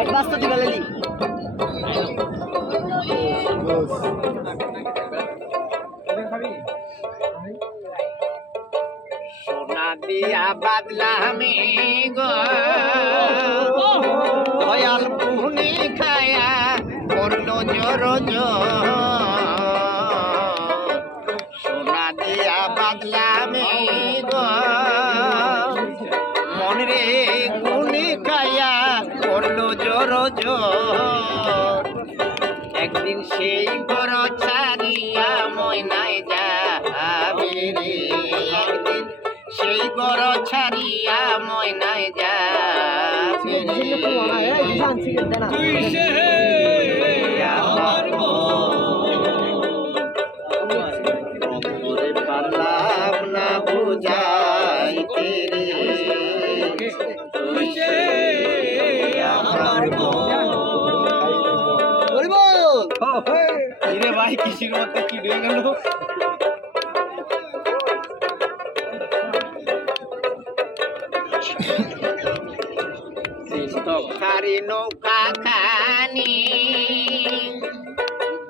এক বাস্তা দিবা লেলি সোনা দিয়া বাদলামি গো দয়াল পুনি খায়া করলো জোর সোনা দিয়া বাদলামি গো মন রে গুনি খায়া করলো জোর একদিন সেই ঘর ছাড়িয়া ময়নায় যাবে রে একদিন সেই ঘর ছাড়িয়া ময়নায় যাবে রে পারলাম না বুঝাইতে রে তুই সে আমার রে ভাই কিসির মধ্যে কি হয়ে গেল খারি নৌকা খানি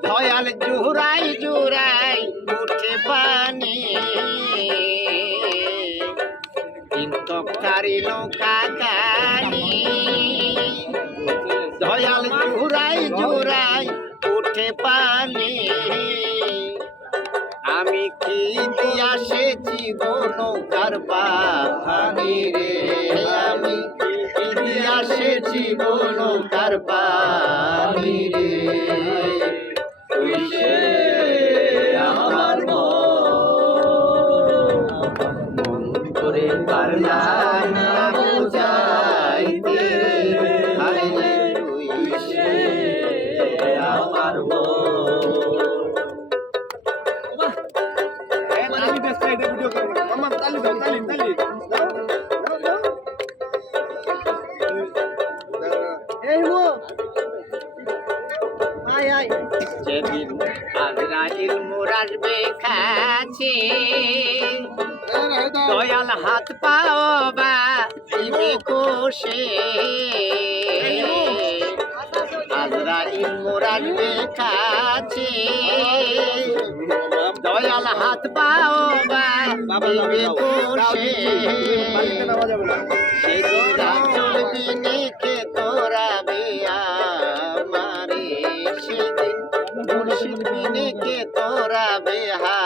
দয়াল জুরাই জুরাই উঠে পানি খারি নৌকা খানি দয়াল জুরাই জুরাই উঠে পানি আমি কি দিয়া সেছি গো নৌকার পানি রে আমি কি দিয়া সেছি গো নৌকার পানি রে তুই সে আমার মন করে পারলাম না বুঝাইতে তুই সে আমার যেদিন আজরাইল মোর আসবে কাছে দয়াল হাত পাওবা দিবে কোষে আজরাইল মোর আসবে কাছে দয়াল হাত পাওবা দিবে কোষে সেদিন রাজল বিনেকে তোরা বেয়া মারে সেদিন মুর্শিদ বিনেকে তোরা বেহা